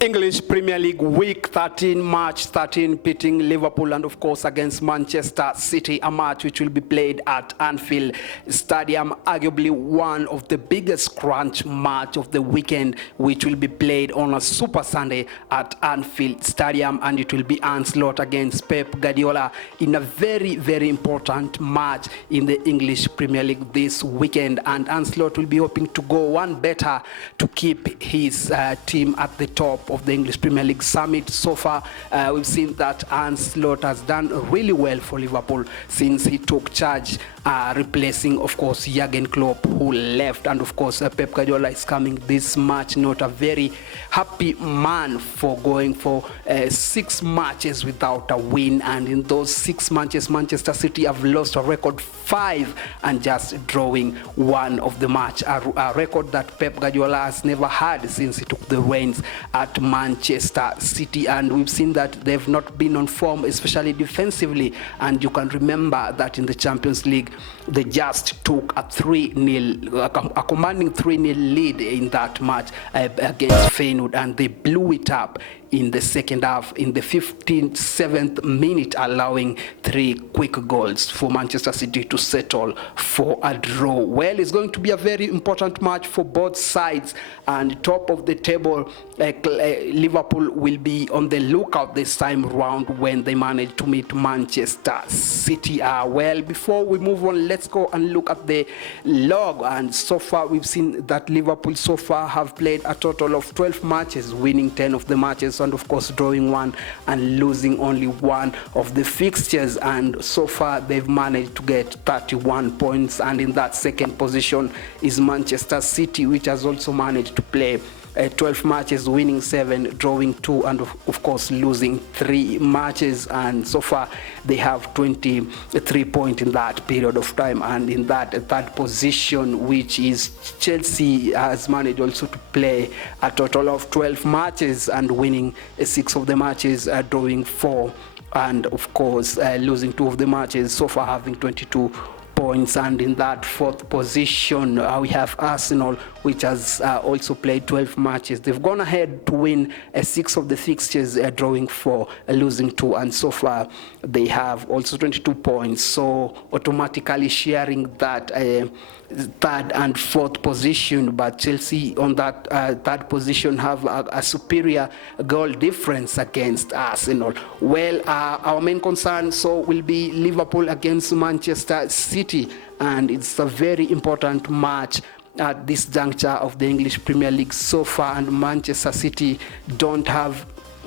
English Premier League Week 13, March 13, pitting Liverpool and of course against Manchester City, a match which will be played at Anfield Stadium, arguably one of the biggest crunch match of the weekend, which will be played on a Super Sunday at Anfield Stadium, and it will be Ancelotti against Pep Guardiola in a very, very important match in the English Premier League this weekend, and Ancelotti will be hoping to go one better to keep his team at the top of the English Premier League summit. So far, we've seen that Ancelotti has done really well for Liverpool since he took charge, replacing, of course, Jurgen Klopp, who left, and of course, Pep Guardiola is coming this match not a very happy man for going for 6 matches without a win, and in those 6 matches, Manchester City have lost a record 5 and just drawing 1 of the match, a record that Pep Guardiola has never had since he took the reins at Manchester City. And we've seen that they've not been on form, especially defensively, and you can remember that in the Champions League they just took a commanding 3-0 lead in that match against Feyenoord, and they blew it up in the second half in the 57th minute, allowing 3 quick goals for Manchester City to settle for a draw. Well, it's going to be a very important match for both sides, and top of the table, Liverpool will be on the lookout this time round when they manage to meet Manchester City. Well, before we move on, let's go and look at the log, and so far we've seen that Liverpool so far have played a total of 12 matches, winning 10 of the matches, and of course drawing 1 and losing only 1 of the fixtures, and so far they've managed to get 31 points, and in that second position is Manchester City, which has also managed to play 12 matches, winning 7, drawing 2, and of course losing 3 matches, and so far they have 23 points in that period of time. And in that third position, which is Chelsea, has managed also to play a total of 12 matches and winning 6 of the matches, drawing 4, and of course losing 2 of the matches, so far having 22 points. And in that fourth position, we have Arsenal, which has also played 12 matches. They've gone ahead to win 6 of the fixtures, drawing 4, losing 2, and so far they have also 22 points, so automatically sharing that third and fourth position. But Chelsea on that third position have a superior goal difference against Arsenal. Well, our main concern will be Liverpool against Manchester City, and it's a very important match at this juncture of the English Premier League so far, and Manchester City don't have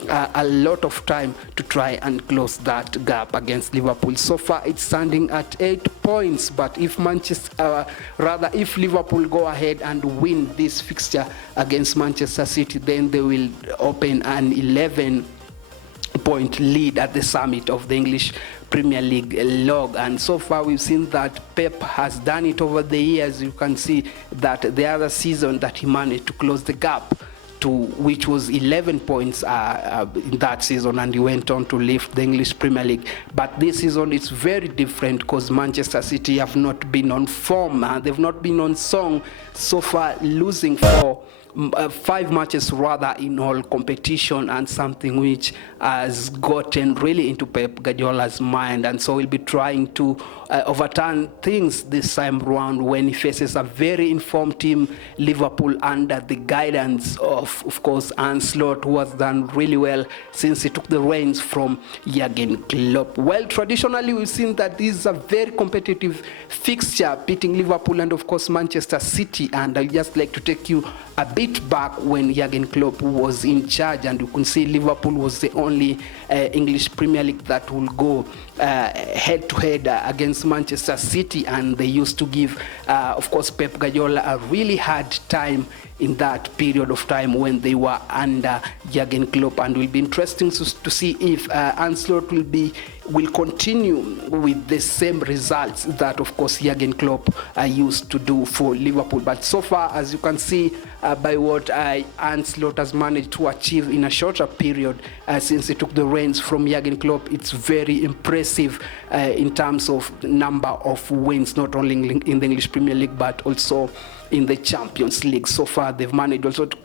a lot of time to try and close that gap against Liverpool. So far it's standing at 8 points, but if if Liverpool go ahead and win this fixture against Manchester City, then they will open an 11-point lead at the summit of the English Premier League log. And so far we've seen that Pep has done it over the years. You can see that the other season that he managed to close the gap to, which was 11 points in that season, and he went on to lift the English Premier League. But this season it's very different because Manchester City have not been on form, they've not been on song so far, losing 5 matches rather in all competition, and something which has gotten really into Pep Guardiola's mind, and so he'll be trying to overturn things this time round when he faces a very informed team, Liverpool, under the guidance of course, Ancelotti, who has done really well since he took the reins from Jurgen Klopp. Well, traditionally we've seen that this is a very competitive fixture pitting Liverpool and of course Manchester City, and I'd just like to take you a bit back when Jurgen Klopp was in charge, and you can see Liverpool was the only English Premier League that will go head-to-head against Manchester City, and they used to give of course Pep Guardiola a really hard time in that period of time when they were under Jurgen Klopp, and it will be interesting to see if Ancelotti will continue with the same results that, of course, Jurgen Klopp used to do for Liverpool. But so far, as you can see, by what Arne Slot has managed to achieve in a shorter period since he took the reins from Jurgen Klopp, it's very impressive in terms of number of wins, not only in the English Premier League, but also in the Champions League. So far, they've managed also to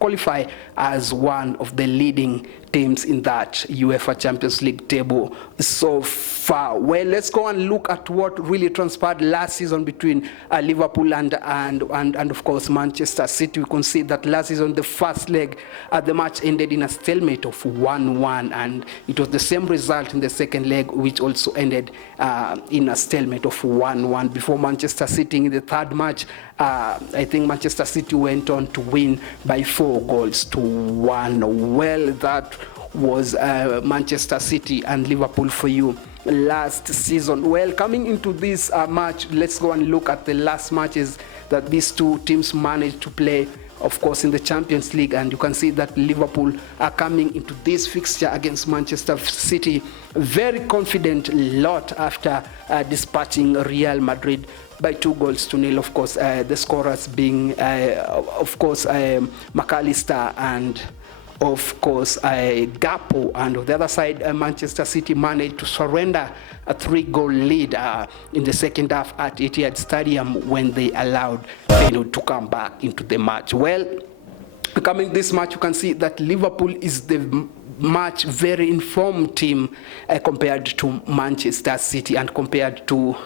qualify as one of the leading teams in that UEFA Champions League table so far. Well, let's go and look at what really transpired last season between Liverpool and of course Manchester City. We can see that last season, the first leg the match ended in a stalemate of 1-1, and it was the same result in the second leg, which also ended in a stalemate of 1-1 before Manchester City in the third match. I think Manchester City went on to win by 4-1. Well, that was Manchester City and Liverpool for you last season. Well, coming into this match, let's go and look at the last matches that these two teams managed to play, of course, in the Champions League. And you can see that Liverpool are coming into this fixture against Manchester City very confident lot after dispatching Real Madrid by 2-0. Of course, the scorers being, of course, McAllister and, of course, Gakpo. And on the other side, Manchester City managed to surrender a 3-goal lead in the second half at Etihad Stadium when they allowed Feyenoord to come back into the match. Well, coming this match, you can see that Liverpool is the much very informed team compared to Manchester City and compared to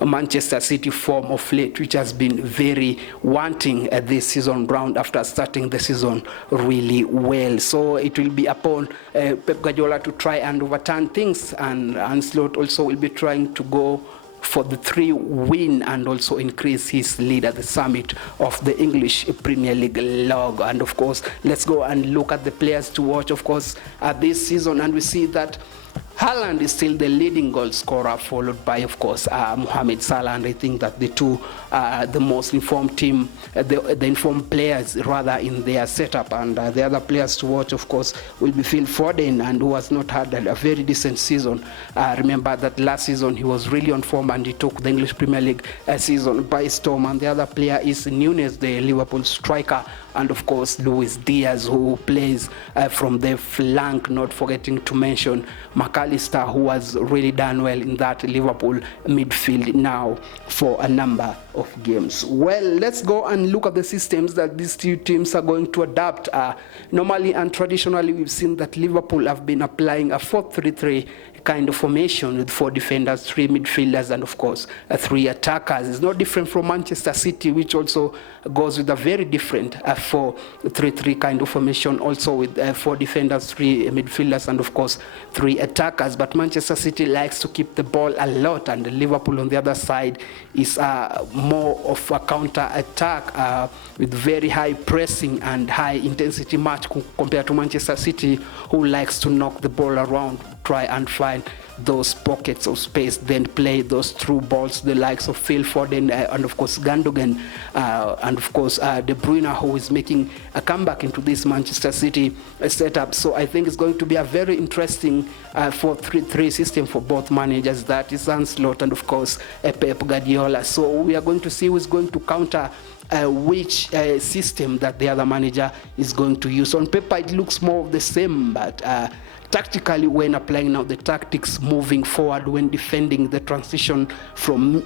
Manchester City form of late, which has been very wanting this season round after starting the season really well. So it will be upon Pep Guardiola to try and overturn things, and Arne Slot also will be trying to go for the 3-win and also increase his lead at the summit of the English Premier League log. And of course, let's go and look at the players to watch, of course, this season, and we see that Haaland is still the leading goal scorer, followed by, of course, Mohamed Salah. And I think that the two are the most informed team, the informed players, rather, in their setup. And the other players to watch, of course, will be Phil Foden, and who has not had a very decent season. Remember that last season he was really on form, and he took the English Premier League season by storm. And the other player is Nunes, the Liverpool striker, and of course Luis Diaz, who plays from the flank, not forgetting to mention McAllister, who has really done well in that Liverpool midfield now for a number of games. Well, let's go and look at the systems that these two teams are going to adapt. Normally and traditionally, we've seen that Liverpool have been applying a 4-3-3 kind of formation with 4 defenders, 3 midfielders, and of course 3 attackers. It's not different from Manchester City, which also goes with a very different 4-3-3 kind of formation, also with 4 defenders, 3 midfielders, and of course 3 attackers. But Manchester City likes to keep the ball a lot, and Liverpool on the other side is more of a counter attack with very high pressing and high intensity match compared to Manchester City, who likes to knock the ball around, try and find those pockets of space, then play those through balls, the likes of Phil Foden and of course Gundogan, and of course De Bruyne, who is making a comeback into this Manchester City setup. So I think it's going to be a very interesting 4-3-3 system for both managers, that is Arne Slot and of course Pep Guardiola. So we are going to see who is going to counter which system that the other manager is going to use. On paper it looks more of the same, but tactically, when applying now the tactics moving forward, when defending, the transition from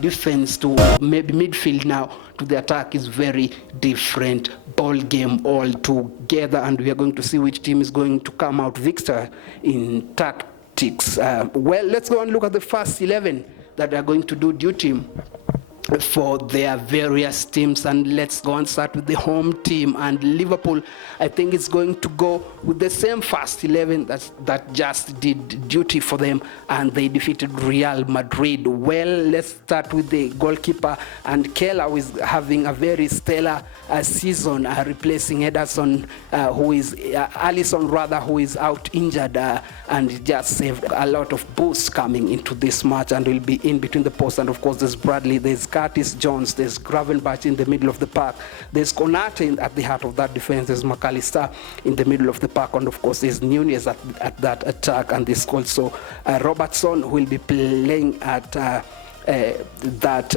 defense to maybe midfield now to the attack is very different ball game altogether, and we are going to see which team is going to come out victor in tactics. Well, let's go and look at the first 11 that are going to do duty for their various teams, and let's go and start with the home team. And Liverpool, I think it's going to go with the same first 11 that just did duty for them, and they defeated Real Madrid. Well, let's start with the goalkeeper, and Keller, who is having a very stellar season, replacing Ederson, who is Alisson rather, who is out injured, and just saved a lot of boosts coming into this match, and will be in between the posts. And of course there's Bradley, there's Curtis Jones, there's Gravenberch in the middle of the park, there's Konate at the heart of that defense, there's McAllister in the middle of the park, and of course there's Nunez at that attack, and there's also Robertson, who will be playing at that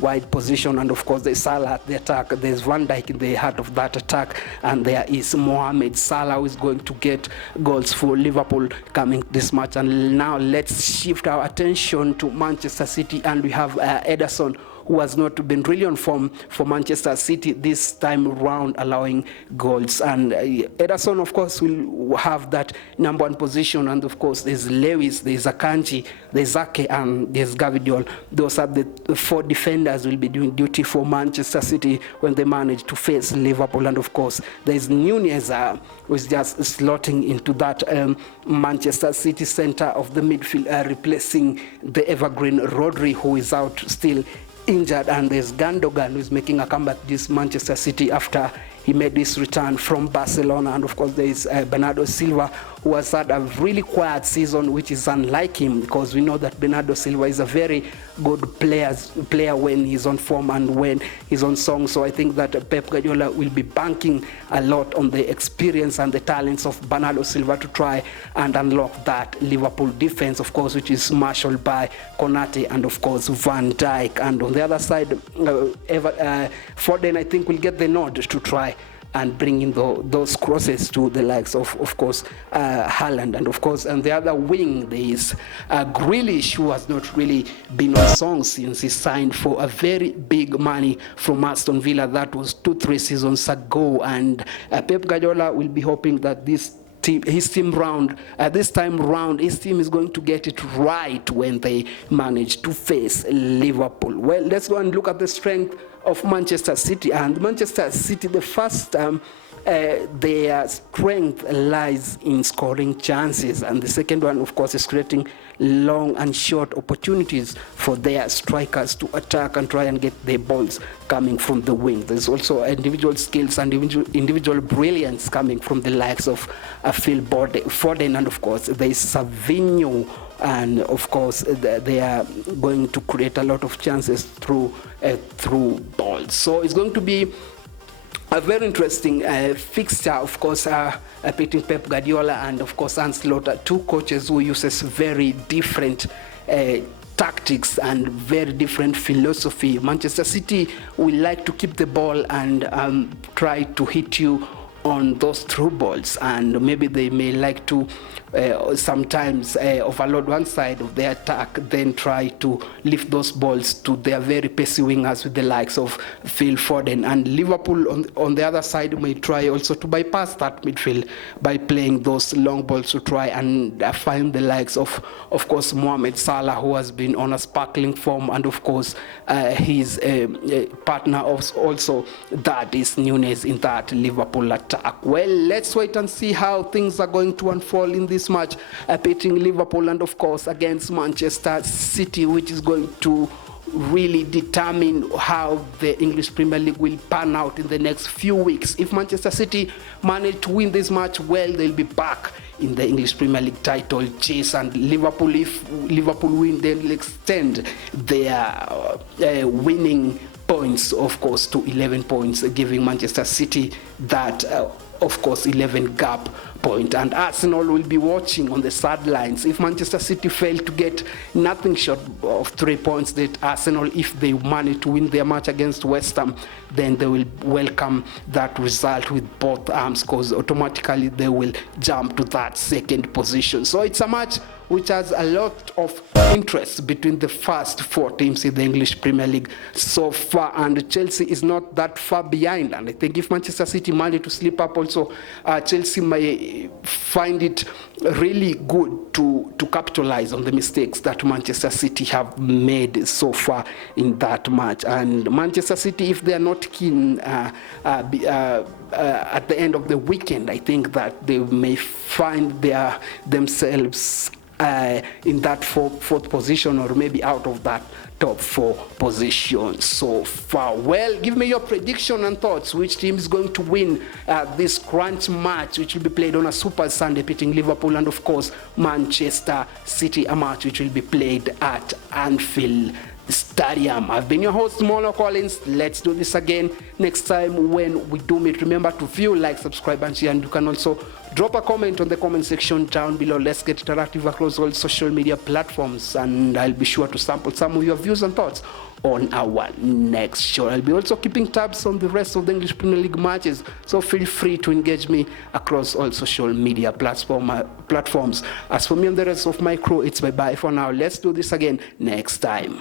wide position, and of course there's Salah at the attack, there's Van Dijk in the heart of that attack, and there is Mohamed Salah, who is going to get goals for Liverpool coming this match. And now let's shift our attention to Manchester City, and we have Ederson, who has not been really on form for Manchester City this time round, allowing goals. And Ederson, of course, will have that number one position. And of course, there's Lewis, there's Akanji, there's Ake, and there's Gavidiol. Those are the four defenders will be doing duty for Manchester City when they manage to face Liverpool. And of course, there's Nunez, who is just slotting into that Manchester City center of the midfield, replacing the evergreen Rodri, who is out still injured. And there's Gundogan, who is making a comeback this Manchester City after he made his return from Barcelona. And of course there is Bernardo Silva, who has had a really quiet season, which is unlike him, because we know that Bernardo Silva is a very good player when he's on form and when he's on song. So I think that Pep Guardiola will be banking a lot on the experience and the talents of Bernardo Silva to try and unlock that Liverpool defense, of course, which is marshaled by Konate and of course Van Dijk. And on the other side, Foden, I think, will get the nod to try and bring in those crosses to the likes of course, Haaland. And of course, on the other wing, there is Grealish, who has not really been on song since he signed for a very big money from Aston Villa. That was 2-3 seasons ago. And Pep Guardiola will be hoping that this time round, his team is going to get it right when they manage to face Liverpool. Well, let's go and look at the strength of Manchester City. And Manchester City, the first their strength lies in scoring chances, and the second one, of course, is creating long and short opportunities for their strikers to attack and try and get their balls coming from the wing. There's also individual skills and individual brilliance coming from the likes of Phil Foden, and of course there's Savinho. And of course they are going to create a lot of chances through balls. So it's going to be a very interesting fixture, of course, pitting Pep Guardiola and of course Ancelotti, two coaches who uses very different tactics and very different philosophy. Manchester City will like to keep the ball and try to hit you on those through balls, and maybe they may like to sometimes overload one side of the attack, then try to lift those balls to their very pacey wingers with the likes of Phil Foden. And Liverpool on the other side may try also to bypass that midfield by playing those long balls to try and find the likes of course, Mohamed Salah, who has been on a sparkling form, and of course his partner also, that is Nunez in that Liverpool attack. Well, let's wait and see how things are going to unfold in this match, pitting Liverpool and of course against Manchester City, which is going to really determine how the English Premier League will pan out in the next few weeks. If Manchester City manage to win this match, well, they'll be back in the English Premier League title chase, and Liverpool, if Liverpool win, they'll extend their winning points, of course, to 11 points, giving Manchester City that of course 11 gap point. And Arsenal will be watching on the sidelines. If Manchester City fail to get nothing short of 3 points, that Arsenal, if they manage to win their match against West Ham, then they will welcome that result with both arms, because automatically they will jump to that second position. So it's a match which has a lot of interest between the first four teams in the English Premier League so far, and Chelsea is not that far behind. And I think if Manchester City manage to slip up also, Chelsea may find it really good to capitalize on the mistakes that Manchester City have made so far in that match. And Manchester City, if they are not keen at the end of the weekend, I think that they may find themselves in that fourth position, or maybe out of that top four position so far. Well, give me your prediction and thoughts. Which team is going to win this crunch match, which will be played on a Super Sunday, pitting Liverpool and of course Manchester City, a match which will be played at Anfield Stadium. I've been your host, Molo Collins. Let's do this again next time when we do meet. Remember to view, like, subscribe, and share. And you can also drop a comment on the comment section down below. Let's get interactive across all social media platforms. And I'll be sure to sample some of your views and thoughts on our next show. I'll be also keeping tabs on the rest of the English Premier League matches. So feel free to engage me across all social media platforms. As for me and the rest of my crew, it's bye-bye for now. Let's do this again next time.